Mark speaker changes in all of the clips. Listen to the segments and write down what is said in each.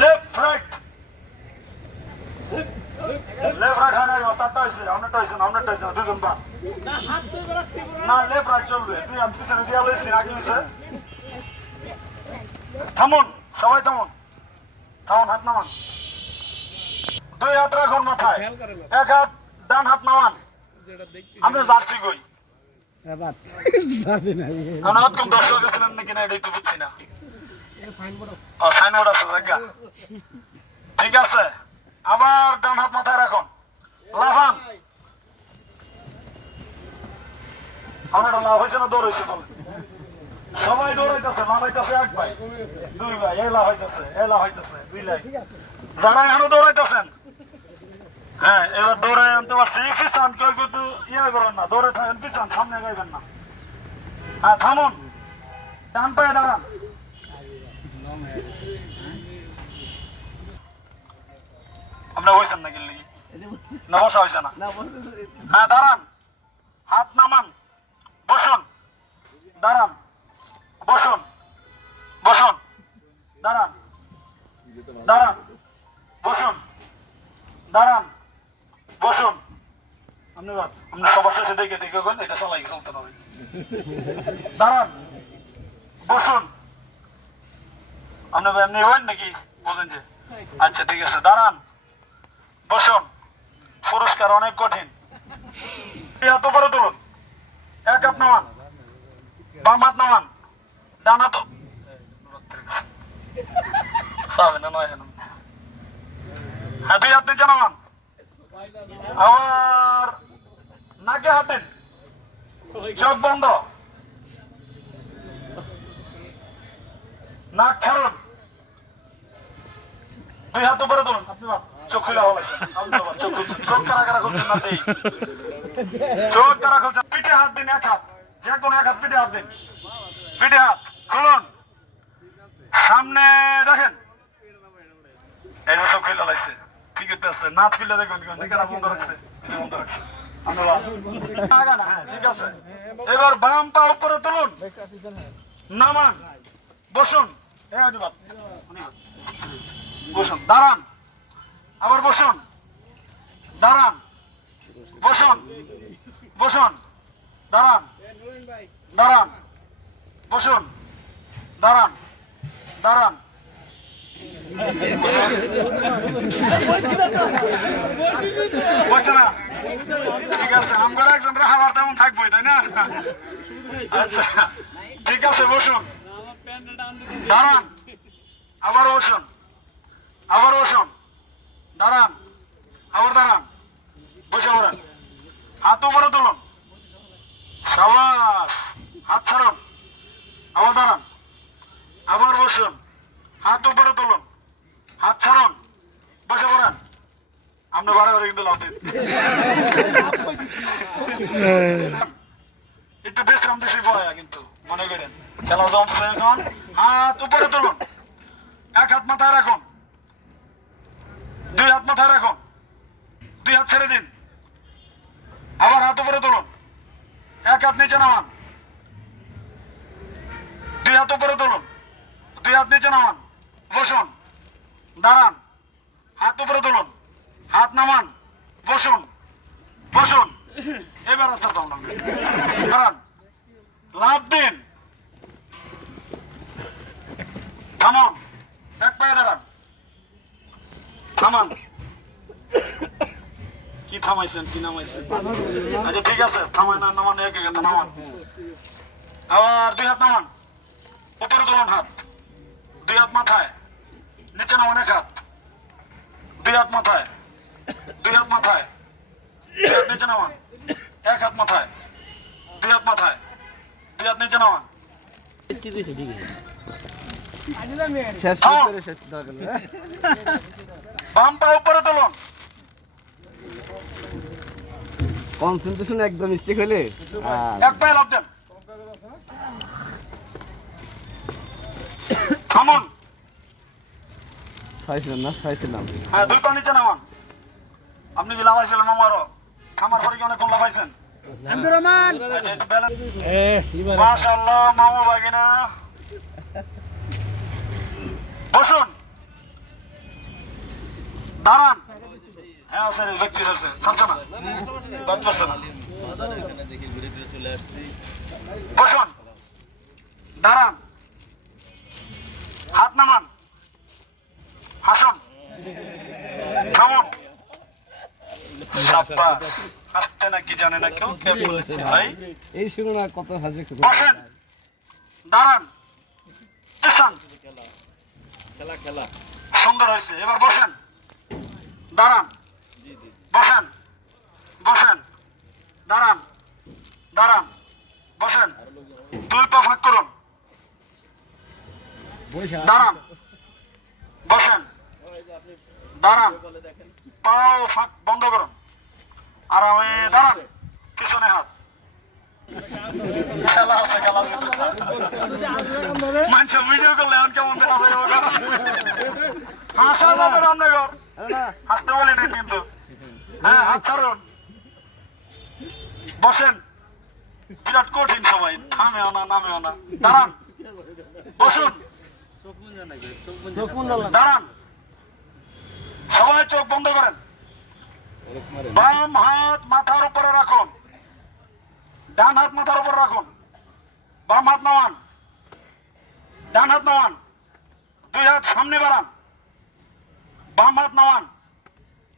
Speaker 1: Left right left right হয় না left right চলবে তুই থামুন সবাই থামুন থামুন হাত নামান দুই হাত রাখুন এক হাত ডান হাত নামান আমি জার্সি কই আমরা কম দর্শক ছিলেন নাকি না এটাই তো বুঝছি না সাইনবোর্ড আছে, দেখা। ঠিক আছে। আবার ডান হাত মাথায় রাখুন। লাফান। আমার লাভ হয়েছে না, দৌড় হয়েছে সবাই দৌড়াইতেছে লাফাইতেছে এক ভাই, দুই ভাই এলা হইতেছে এলা হইতেছে, দুই লাই যারা এখনও দৌড়াইতেছেন হ্যাঁ এবার দৌড়াই আনতে পারছি। পিছান কেউ কিন্তু ইয়ে করেন না, দৌড়ে থাকেন, পিছান, সামনে গাইবেন না। হ্যাঁ থামুন। ডান পায়ে দাঁড়ান। আপনার হয়েছেন নাকি লিগি? হয়েছে না। হ্যাঁ দাঁড়ান। হাত নামান। বসুন। দাঁড়ান। বসুন। বসুন। দাঁড়ান। দাঁড়ান। বসুন। দাঁড়ান। বসুন। আপনি আপনি সবার শেষে দেখে দেখে এটা সবাই চলতে হবে। দাঁড়ান। বসুন। আপনি এমনি হবেন নাকি? বুঝেন যে। আচ্ছা ঠিক আছে, দাঁড়ান। বসুন। পুরস্কার অনেক কঠিন। এই হাত করে তুলুন। এক হাত নামান। বাম হাত নামান। ডান না নয় হ্যাঁ দুই হাত নিচে নামান। আবার নাকে হাত দিন চোখ বন্ধ। নাক ছাড়ুন। দুই হাত উপরে চোখ খুলে হলো চোখ কারা কারা না চোখ কারা খুলছেন? পিঠে হাত দিন এক হাত। যে কোনো এক হাত পিঠে হাত দিন। পিঠে হাত খুলুন। সামনে দেখেন। এই যে চোখ খুলে লাইছে ঠিক আছে নাচ খুলে দেখুন কেন বন্ধ রাখছে বন্ধ রাখছে। হ্যাঁ, এবার বাম পা উপরে তুলুন। নামান বসুন। বসুন, দাঁড়ান। আবার বসুন। দাঁড়ান। বসুন। বসুন। দাঁড়ান। দাঁড়ান। বসুন। দাঁড়ান। দাঁড়ান। ঠিক আছে তেমন তাই না? আচ্ছা। ঠিক আছে, বসুন। দাঁড়ান আবার বসুন আবার বসুন, দাঁড়ান, আবার দাঁড়ান, বসে পড়েন। হাত উপরে তুলুন। সাবাস, হাত ছাড়ুন, আবার দাঁড়ান, আবার বসুন। হাত উপরে তুলুন, হাত ছাড়ুন, বসে পড়েন। আপনি বারে বারে কিন্তু লাভ একটু বিশ্রাম দিছি কিন্তু, মনে করেন। খেলা জমছে এখন। হাত উপরে তুলুন। এক হাত মাথায় রাখুন। দুই হাত মাথায় রাখুন। দুই হাত ছেড়ে দিন। আবার হাত উপরে তুলুন। এক হাত নিচে নামান। দুই হাত উপরে তুলুন। দুই হাত নিচে নামান। বসুন। দাঁড়ান। হাত উপরে তুলুন। হাত নামান। বসুন। বসুন। এবার রাস্তা দাঁড়ান। লাভ দিন থামান এক পায়ে দাঁড়ান থামান কি থামাইছেন কি নামাইছেন? আচ্ছা ঠিক আছে থামাই না নামান এক এক নামান আবার দুই হাত নামান। উপরে তুলুন হাত। দুই হাত মাথায়। নিচে নামান এক হাত। দুই হাত মাথায়। দুই হাত মাথায়। দুই হাত নিচে নামান। এক হাত মাথায়। দুই হাত মাথায়। দুই হাত নিচে নামান।
Speaker 2: শেষ করে শেষ দরকার
Speaker 1: বাম পা উপরে তুলুন
Speaker 2: কনসেন্ট্রেশন একদম স্টিক হইলে
Speaker 1: এক পায়ে লাভ দেন। থামুন।
Speaker 2: ছয় ছিলাম না ছয় ছিলাম
Speaker 1: হ্যাঁ দুই পা নিচে নামান। আপনি কি লাভাইছিলেন আমারও খামার পরে কি অনেকক্ষণ লাভাইছেন আচ্ছা, একটু balance- মাশাআল্লাহ মামু বাগিনা বসুন। দাঁড়ান। হ্যাঁ স্যার দাঁড়ান। হাত নামান। হাসুন। থামুন হাসতে নাকি জানে না কেউ, কে বলেছে ভাই?
Speaker 2: এই শুনো না কত হাসি
Speaker 1: বসেন। দাঁড়ান। স্টেশন সুন্দর হয়েছে। এবার বসেন। দাঁড়ান। বসেন বসেন। দাঁড়ান দাঁড়ান। বসেন। দুই পা ফাঁক করুন। দাঁড়ান। বসেন। দাঁড়ান। পাও ফাঁক বন্ধ করুন। আরামে দাঁড়ান। পিছনে হাত। আছে ভিডিও করলে এখন কেমন হাসা যাবে রান্নাঘর হাসতে বলি না। কিন্তু। হ্যাঁ বসেন। বিরাট কঠিন সবাই থামেও না, নামেও না। দাঁড়ান। বসুন। দাঁড়ান। সবাই চোখ বন্ধ করেন। বাম হাত মাথার উপরে রাখুন। ডান হাত মাথার উপর রাখুন। বাম হাত নামান। ডান হাত নামান। দুই হাত সামনে বাড়ান। বাম হাত নামান।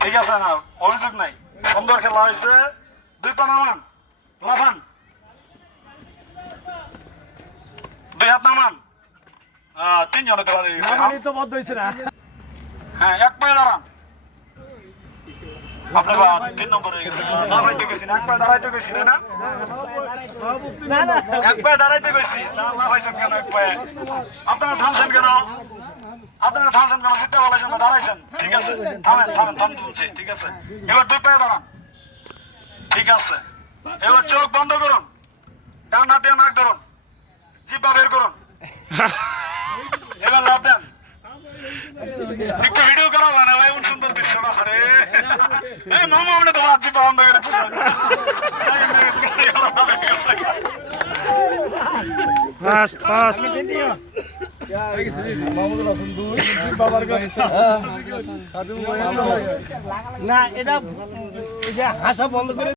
Speaker 1: ঠিক আছে না অভিযোগ নাই। সুন্দর খেলা হয়েছে। দুই পা নামান লাফান। দুই হাত নামান। তিনজনে তো বাড়ি গেছে
Speaker 2: তো বদ্ধ হয়েছে না।
Speaker 1: হ্যাঁ এক পায়ে দাঁড়ান। আপনি বা তিন নম্বর হয়ে গেছে দাঁড়াইতে গেছি এক পায়ে দাঁড়াইতে গেছি না না। এক পায়ে দাঁড়াইতে গেছি। না লাফাইছেন কেন এক পায়ে? আপনারা থামছেন কেন? আপনারা থামছেন কেন? জিততে বলেছেন না দাঁড়াইছেন। ঠিক আছে? থামেন থামেন থামতে বলছি ঠিক আছে? এবার দুই পায়ে দাঁড়ান। ঠিক আছে? এবার চোখ বন্ধ করুন। ডান হাতে নাক ধরুন। জিব্বা বের করুন। এবার লাভ দেন। একটু ভিডিও করা মানে ভাই এমন সুন্দর দৃশ্যটা আরে। এই মামা আমরা তো ভাবছি বন্ধ করে
Speaker 3: ফাস্ট ফাস্ট
Speaker 2: না এটা হাসা বন্ধ করে